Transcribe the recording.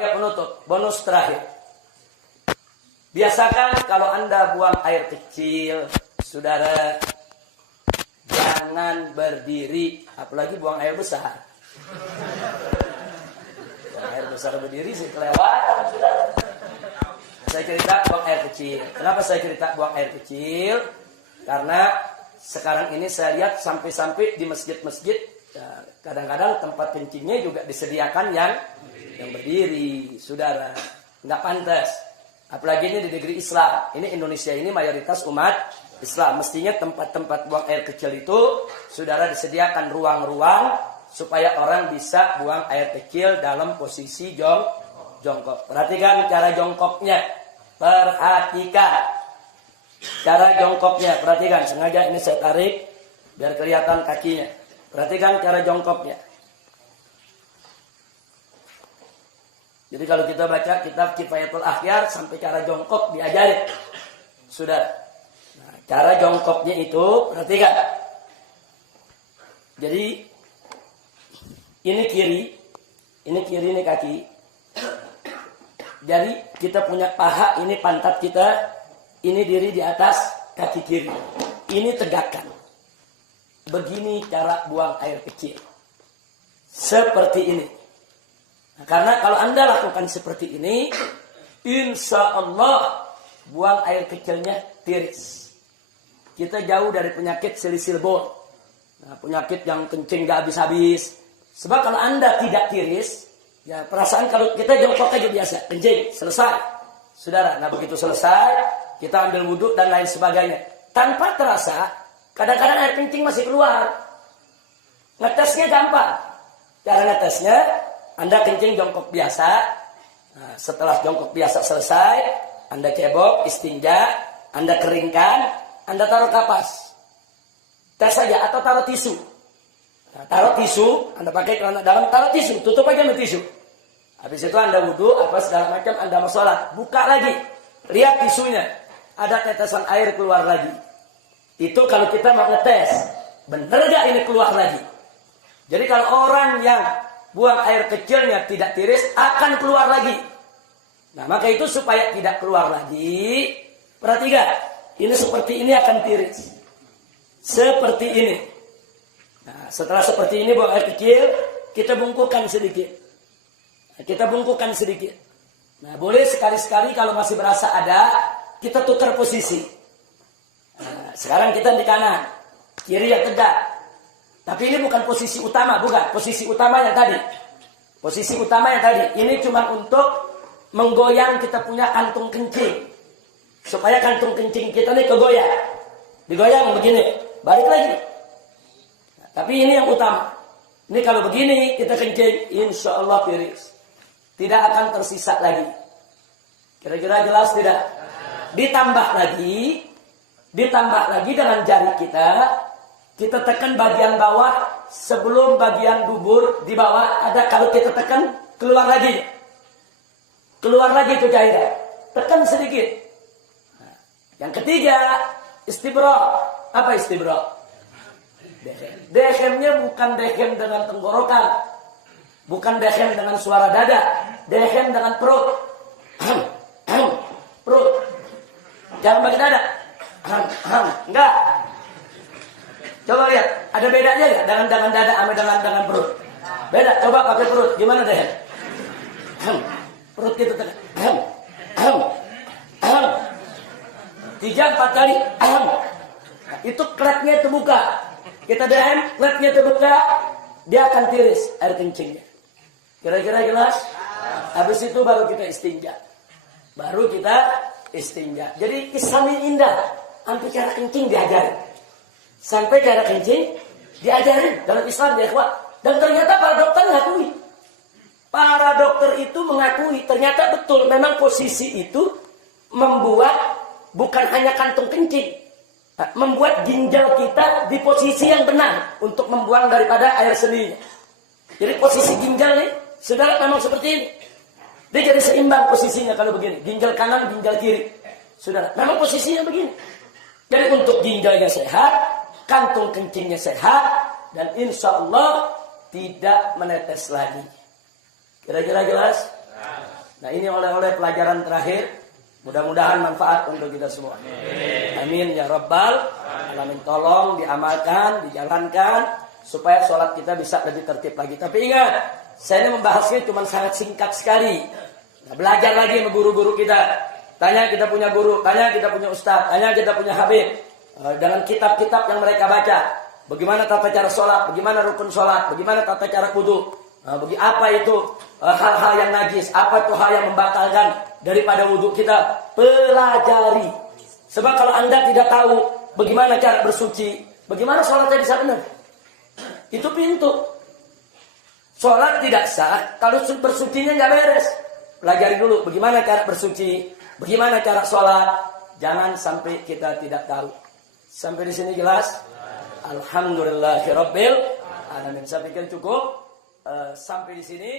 Penutup, bonus terakhir. Biasakan kalau Anda buang air kecil, saudara, jangan berdiri, apalagi buang air besar. Buang air besar berdiri sih kelewatan, saudara. Saya cerita buang air kecil. Kenapa saya cerita buang air kecil? Karena sekarang ini saya lihat sampai-sampai di masjid-masjid, kadang-kadang tempat kencingnya juga disediakan yang berdiri, saudara. Nggak pantas. Apalagi ini di negeri Islam. Ini Indonesia ini mayoritas umat Islam. Mestinya tempat-tempat buang air kecil itu, saudara, disediakan ruang-ruang supaya orang bisa buang air kecil dalam posisi jongkok. Perhatikan cara jongkoknya. Perhatikan cara jongkoknya. Perhatikan. Sengaja ini saya tarik biar kelihatan kakinya. Perhatikan cara jongkoknya. Jadi kalau kita baca kitab Kifayatul Akhyar sampai cara jongkok diajarin. Sudah. Nah, cara jongkoknya itu perhatikan. Jadi ini kiri ini kaki. Jadi kita punya paha, ini pantat kita, ini diri di atas kaki kiri. Ini tegakkan. Begini cara buang air kecil. Seperti ini. Nah, karena kalau Anda lakukan seperti ini, insya Allah buang air kecilnya tiris. Kita jauh dari penyakit silisil bol. Nah, penyakit yang kencing gak habis-habis. Sebab kalau Anda tidak tiris, ya perasaan kalau kita jongkok aja biasa, kencing, selesai. Saudara, nah begitu selesai, kita ambil wudhu dan lain sebagainya. Tanpa terasa, kadang-kadang air kencing masih keluar. Ngetesnya gampang. Cara ngetesnya, Anda kencing jongkok biasa. Nah, setelah jongkok biasa selesai, Anda cebok, istinja, Anda keringkan, Anda taruh kapas. Tes saja atau taruh tisu. Nah, taruh tisu, Anda pakai celana dalam, taruh tisu, tutup aja dengan tisu. Habis itu Anda wudhu, apa segala macam, Anda mau sholat. Buka lagi, lihat tisunya. Ada tetesan air keluar lagi. Itu kalau kita mau ngetes, bener gak ini keluar lagi? Jadi kalau orang yang buang air kecilnya tidak tiris, akan keluar lagi. Nah, maka itu supaya tidak keluar lagi, perhatikan, ini seperti ini akan tiris. Seperti ini. Nah, setelah seperti ini buang air kecil, kita bungkukan sedikit. Nah, kita bungkukan sedikit. Nah, boleh sekali-sekali kalau masih berasa ada, kita tukar posisi. Nah, sekarang kita di kanan, kiri yang tegak. Tapi ini bukan posisi utama, bukan. Posisi utama yang tadi. Posisi utama yang tadi. Ini cuma untuk menggoyang kita punya kantung kencing. Supaya kantung kencing kita ini kegoyang. Digoyang begini. Balik lagi. Nah, tapi ini yang utama. Ini kalau begini kita kencing, insya Allah tiris. Tidak akan tersisa lagi. Kira-kira jelas tidak? Ditambah lagi dengan jari kita tekan bagian bawah sebelum bagian dubur di bawah ada, kalau kita tekan keluar lagi itu cairan, tekan sedikit. Nah, yang ketiga istibra. Apa istibra? Dehemnya bukan dehem dengan tenggorokan, bukan dehem dengan suara dada, dehem dengan perut. Perut, jangan pakai dada. Enggak. Coba lihat, ada bedanya nggak dengan dada sama dengan perut? Beda. Coba pakai perut, gimana deh? Perut kita tekan. 3-4 kali. Nah, itu klepnya terbuka. Kita dehem, klepnya terbuka, dia akan tiris air kencingnya. Kira-kira jelas? Habis itu baru kita istinja. Jadi Islam ini indah. Sampai cara kencing diajarin. Sampai cara kencing diajarin dalam Islam, ya ikhwan. Dan ternyata para dokter mengakui. Para dokter itu mengakui ternyata betul memang posisi itu membuat bukan hanya kantung kencing, membuat ginjal kita di posisi yang benar untuk membuang daripada air seninya. Jadi posisi ginjal nih, saudara, memang seperti ini. Dia jadi seimbang posisinya kalau begini. Ginjal kanan, ginjal kiri. Saudara, memang posisinya begini. Jadi untuk ginjalnya sehat, kantung kencingnya sehat, dan insya Allah tidak menetes lagi. Kira-kira jelas? Nah, ini oleh-oleh pelajaran terakhir. Mudah-mudahan manfaat untuk kita semua. Amin ya rabbal alamin. Tolong diamalkan, dijalankan supaya sholat kita bisa lebih tertib lagi. Tapi ingat, saya ini membahasnya cuma sangat singkat sekali. Nah, belajar lagi sama guru-guru kita. Tanya kita punya guru, tanya kita punya ustadz, tanya kita punya habib. Dengan kitab-kitab yang mereka baca. Bagaimana tata cara sholat, bagaimana rukun sholat, bagaimana tata cara wudu. Bagi apa itu hal-hal yang najis, apa itu hal yang membatalkan daripada wudhu kita, pelajari. Sebab kalau Anda tidak tahu bagaimana cara bersuci, bagaimana sholatnya bisa benar? Itu pintu. Sholat tidak sah kalau bersucinya nggak beres. Pelajari dulu bagaimana cara bersuci, bagaimana cara sholat. Jangan sampai kita tidak tahu. Sampai di sini jelas? Alhamdulillahirabbil alamin. Saya pikir cukup. Sampai di sini.